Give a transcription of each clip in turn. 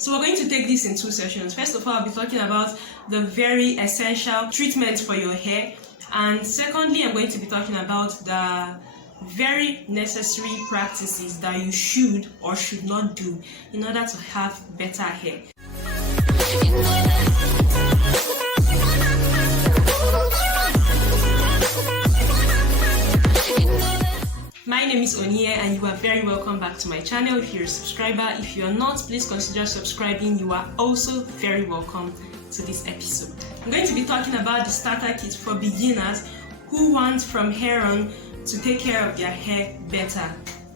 So we're going to take this in two sessions. First of all, I'll be talking about the very essential treatments for your hair, and secondly, I'm going to be talking about the very necessary practices that you should or should not do in order to have better hair. My name is Onie and you are very welcome back to my channel. If you're a subscriber, if you are not, please consider subscribing. You are also very welcome to this episode. I'm going to be talking about the starter kit for beginners who want from hair on to take care of their hair better.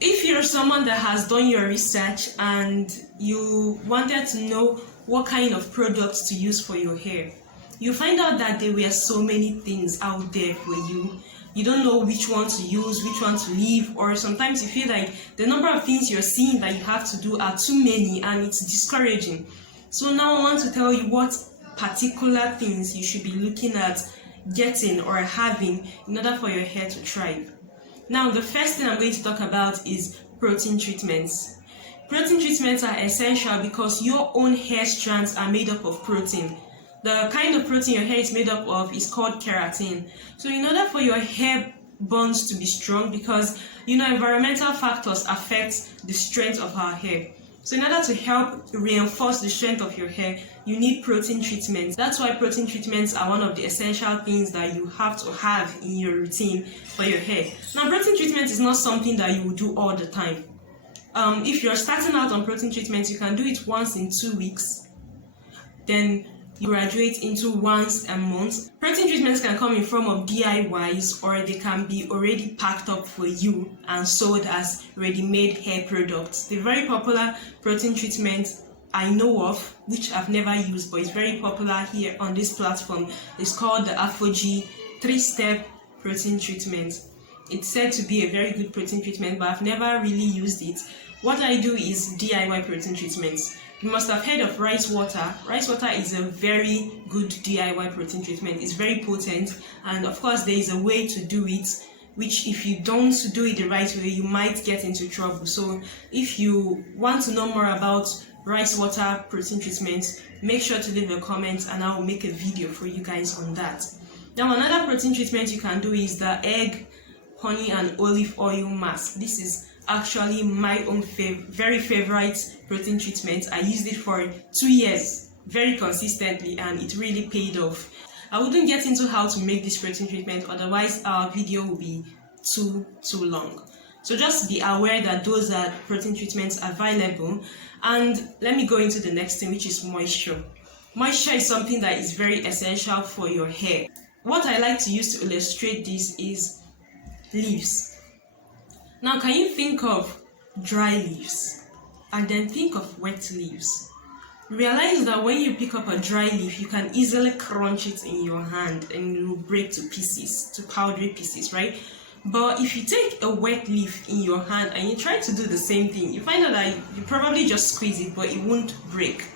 If you're someone that has done your research and you wanted to know what kind of products to use for your hair, you find out that there were so many things out there for you. You don't know which one to use, which one to leave, or sometimes you feel like the number of things you're seeing that you have to do are too many and it's discouraging. So now I want to tell you what particular things you should be looking at getting or having in order for your hair to thrive. Now, the first thing I'm going to talk about is protein treatments. Protein treatments are essential because your own hair strands are made up of protein. The kind of protein your hair is made up of is called keratin. So in order for your hair bonds to be strong, because environmental factors affect the strength of our hair. So in order to help reinforce the strength of your hair, you need protein treatments. That's why protein treatments are one of the essential things that you have to have in your routine for your hair. Now, protein treatment is not something that you will do all the time. If you're starting out on protein treatments, you can do it once in 2 weeks. Then you graduate into once a month. Protein treatments can come in form of DIYs, or they can be already packed up for you and sold as ready-made hair products. The very popular protein treatment I know of, which I've never used but is very popular here on this platform, is called the Afo-G 3-step protein treatment. It's said to be a very good protein treatment, but I've never really used it. What I do is DIY protein treatments. You must have heard of rice water. Rice water is a very good DIY protein treatment. It's very potent, and of course there is a way to do it, which if you don't do it the right way, you might get into trouble. So if you want to know more about rice water protein treatment, make sure to leave a comment and I'll make a video for you guys on that. Now, another protein treatment you can do is the egg, honey and olive oil mask. This is actually my own very favorite protein treatment. I used it for 2 years very consistently and it really paid off. I wouldn't get into how to make this protein treatment, otherwise our video will be too long. So just be aware that those are protein treatments available. And let me go into the next thing, which is moisture. Moisture is something that is very essential for your hair. What I like to use to illustrate this is leaves. Now, can you think of dry leaves and then think of wet leaves? Realize that when you pick up a dry leaf, you can easily crunch it in your hand and it will break to pieces, to powdery pieces, right? But if you take a wet leaf in your hand and you try to do the same thing, you find out that you probably just squeeze it, but it won't break.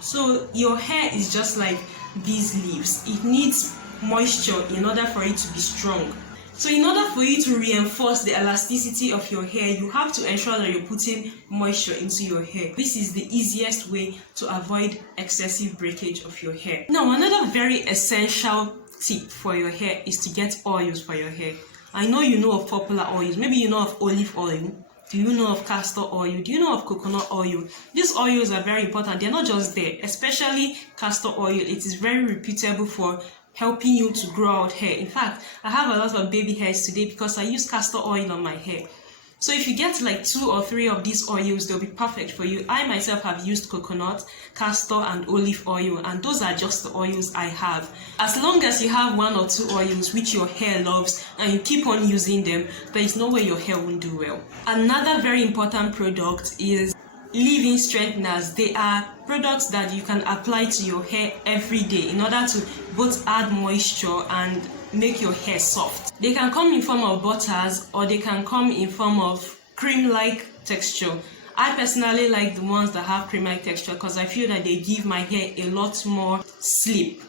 So your hair is just like these leaves. It needs moisture in order for it to be strong. So in order for you to reinforce the elasticity of your hair, you have to ensure that you're putting moisture into your hair. This is the easiest way to avoid excessive breakage of your hair. Now, another very essential tip for your hair is to get oils for your hair. I know you know of popular oils. Maybe you know of olive oil. Do you know of castor oil? Do you know of coconut oil? These oils are very important. They're not just there, especially castor oil. It is very reputable for helping you to grow out hair. In fact, I have a lot of baby hairs today because I use castor oil on my hair. So if you get like 2 or 3 of these oils, they'll be perfect for you. I myself have used coconut, castor and olive oil, and those are just the oils I have. As long as you have 1 or 2 oils which your hair loves and you keep on using them, there is no way your hair won't do well. Another very important product is leave-in strengtheners. They are products that you can apply to your hair every day in order to both add moisture and make your hair soft. They can come in form of butters or they can come in form of cream-like texture. I personally like the ones that have cream-like texture because I feel that they give my hair a lot more slip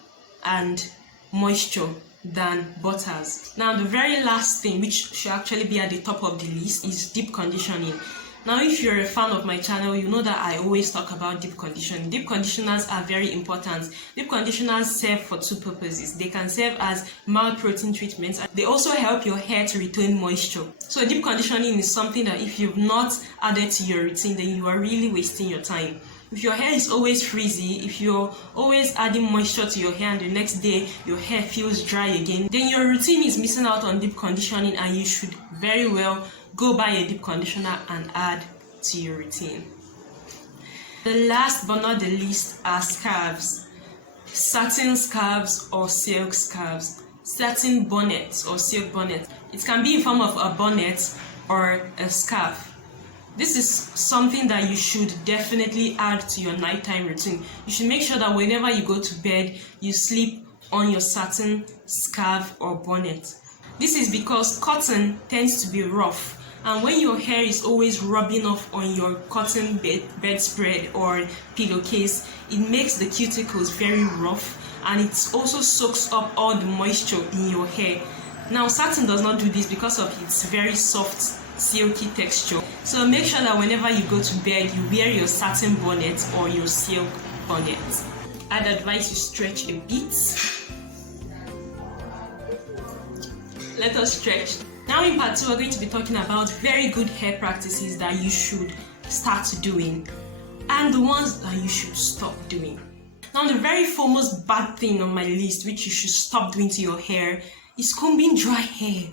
and moisture than butters. Now, the very last thing, which should actually be at the top of the list, is deep conditioning. Now, if you're a fan of my channel, you know that I always talk about deep conditioning. Deep conditioners are very important. Deep conditioners serve for two purposes. They can serve as mild protein treatments. They also help your hair to retain moisture. So deep conditioning is something that if you've not added to your routine, then you are really wasting your time. If your hair is always frizzy, if you're always adding moisture to your hair and the next day your hair feels dry again, then your routine is missing out on deep conditioning, and you should very well go buy a deep conditioner and add to your routine. The last but not the least are scarves. Satin scarves or silk scarves. Satin bonnets or silk bonnets. It can be in form of a bonnet or a scarf. This is something that you should definitely add to your nighttime routine. You should make sure that whenever you go to bed, you sleep on your satin scarf or bonnet. This is because cotton tends to be rough, and when your hair is always rubbing off on your cotton bedspread or pillowcase, it makes the cuticles very rough, and it also soaks up all the moisture in your hair. Now, satin does not do this because of its very soft, silky texture. So make sure that whenever you go to bed, you wear your satin bonnet or your silk bonnet. I'd advise you stretch a bit. Let us stretch. Now in part 2, we're going to be talking about very good hair practices that you should start doing and the ones that you should stop doing. Now, the very foremost bad thing on my list, which you should stop doing to your hair, is combing dry hair.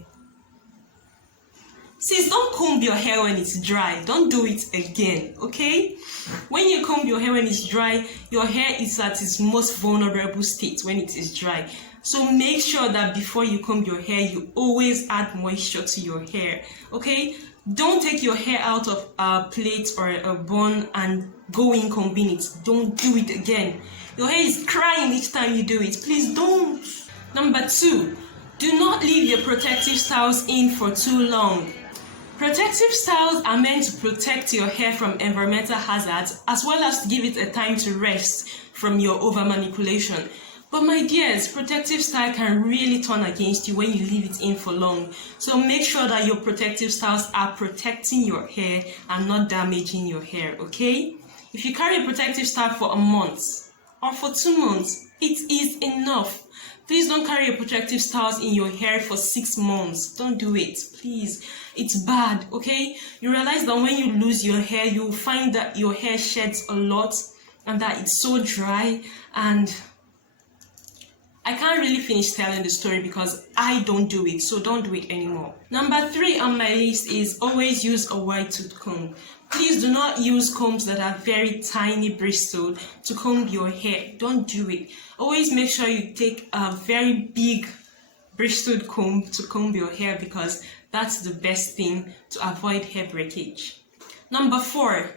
Sis, don't comb your hair when it's dry. Don't do it again, okay? When you comb your hair when it's dry, your hair is at its most vulnerable state when it is dry. So make sure that before you comb your hair, you always add moisture to your hair, okay? Don't take your hair out of a plate or a bun and go in combing it. Don't do it again. Your hair is crying each time you do it. Please don't. Number 2, do not leave your protective styles in for too long. Protective styles are meant to protect your hair from environmental hazards as well as to give it a time to rest from your over manipulation. But my dears, protective style can really turn against you when you leave it in for long. So make sure that your protective styles are protecting your hair and not damaging your hair, okay? If you carry a protective style for a month or for 2 months, it is enough. Please don't carry your protective styles in your hair for 6 months. Don't do it, please. It's bad, okay? You realize that when you lose your hair, you'll find that your hair sheds a lot and that it's so dry, and I can't really finish telling the story because I don't do it, so don't do it anymore. Number 3 on my list is always use a wide tooth comb. Please do not use combs that are very tiny bristled to comb your hair. Don't do it. Always make sure you take a very big bristled comb to comb your hair because that's the best thing to avoid hair breakage. Number 4,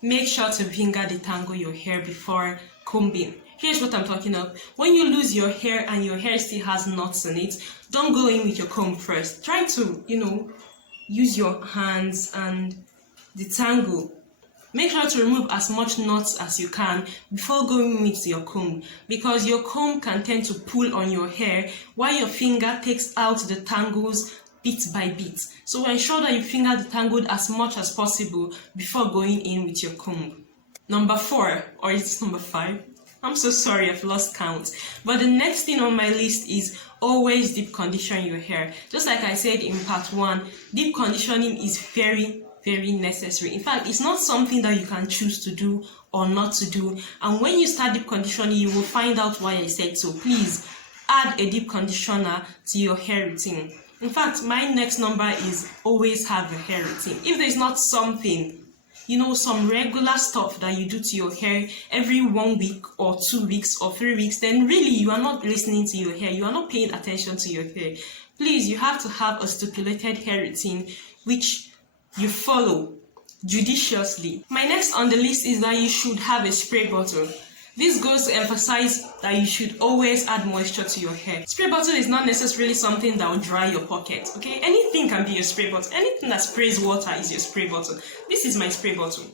make sure to finger detangle your hair before combing. Here's what I'm talking of. When you lose your hair and your hair still has knots in it, don't go in with your comb first. Try to, use your hands and detangle. Make sure to remove as much knots as you can before going with your comb, because your comb can tend to pull on your hair while your finger takes out the tangles bit by bit. So ensure that you finger detangled as much as possible before going in with your comb. Number 4, or is it number 5? I'm so sorry, I've lost count. But the next thing on my list is always deep condition your hair. Just like I said in part 1, deep conditioning is very, very necessary. In fact, it's not something that you can choose to do or not to do. And when you start deep conditioning, you will find out why I said so. Please add a deep conditioner to your hair routine. In fact, my next number is always have a hair routine. If there's not something, some regular stuff that you do to your hair every 1 week or 2 weeks or 3 weeks, then really you are not listening to your hair. You are not paying attention to your hair. Please, you have to have a stipulated hair routine which you follow judiciously. My next on the list is that you should have a spray bottle. This goes to emphasize that you should always add moisture to your hair. Spray bottle is not necessarily something that will dry your pocket, okay? Anything can be your spray bottle. Anything that sprays water is your spray bottle. This is my spray bottle.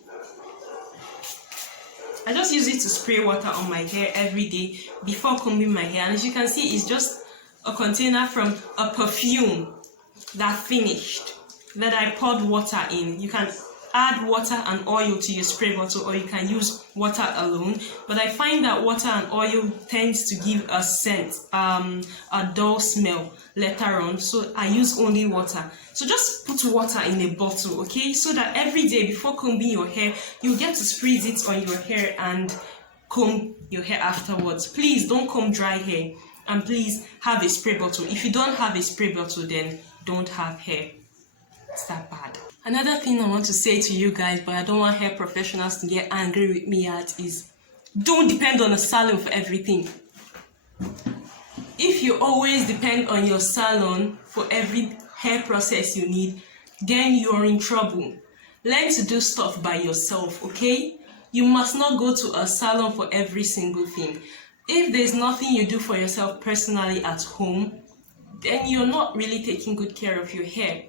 I just use it to spray water on my hair every day before combing my hair. And as you can see, it's just a container from a perfume that finished, that I poured water in. You can add water and oil to your spray bottle, or you can use water alone. But I find that water and oil tends to give a scent, a dull smell later on, so I use only water. So just put water in a bottle, okay, so that every day before combing your hair, you get to spritz it on your hair and comb your hair afterwards. Please don't comb dry hair, and please have a spray bottle. If you don't have a spray bottle, then don't have hair. It's that bad. Another thing I want to say to you guys, but I don't want hair professionals to get angry with me at, is don't depend on a salon for everything. If you always depend on your salon for every hair process you need, then you're in trouble. Learn to do stuff by yourself, okay? You must not go to a salon for every single thing. If there's nothing you do for yourself personally at home, then you're not really taking good care of your hair.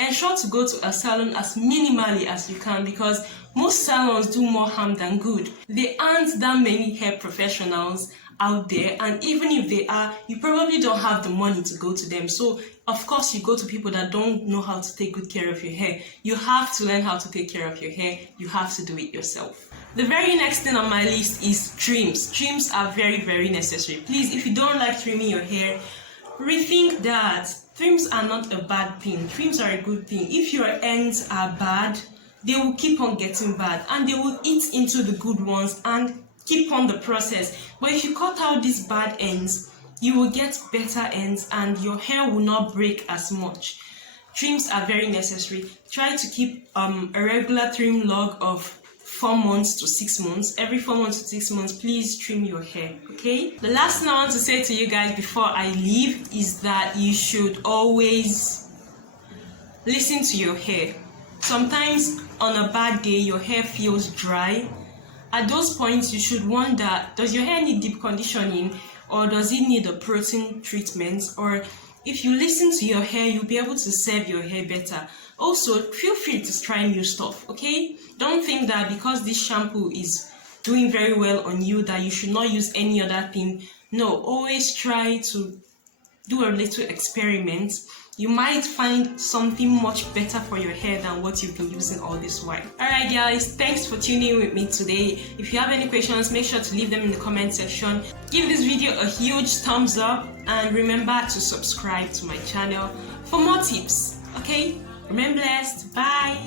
Ensure to go to a salon as minimally as you can, because most salons do more harm than good. There aren't that many hair professionals out there, and even if they are, you probably don't have the money to go to them. So of course you go to people that don't know how to take good care of your hair. You have to learn how to take care of your hair. You have to do it yourself. The very next thing on my list is trims. Trims are very, very necessary. Please, if you don't like trimming your hair, rethink that. Trims are not a bad thing. Trims are a good thing. If your ends are bad, they will keep on getting bad, and they will eat into the good ones and keep on the process. But if you cut out these bad ends, you will get better ends and your hair will not break as much. Trims are very necessary. Try to keep a regular trim log of 4 months to 6 months. Every 4 months to 6 months, please trim your hair, okay? The last thing I want to say to you guys before I leave is that you should always listen to your hair. Sometimes on a bad day, your hair feels dry. At those points, you should wonder, does your hair need deep conditioning, or does it need a protein treatment? Or if you listen to your hair, you'll be able to serve your hair better. Also, feel free to try new stuff, okay? Don't think that because this shampoo is doing very well on you that you should not use any other thing. No, always try to do a little experiment. You might find something much better for your hair than what you've been using all this while. Alright guys, thanks for tuning in with me today. If you have any questions, make sure to leave them in the comment section. Give this video a huge thumbs up, and remember to subscribe to my channel for more tips, okay? Remain blessed. Bye.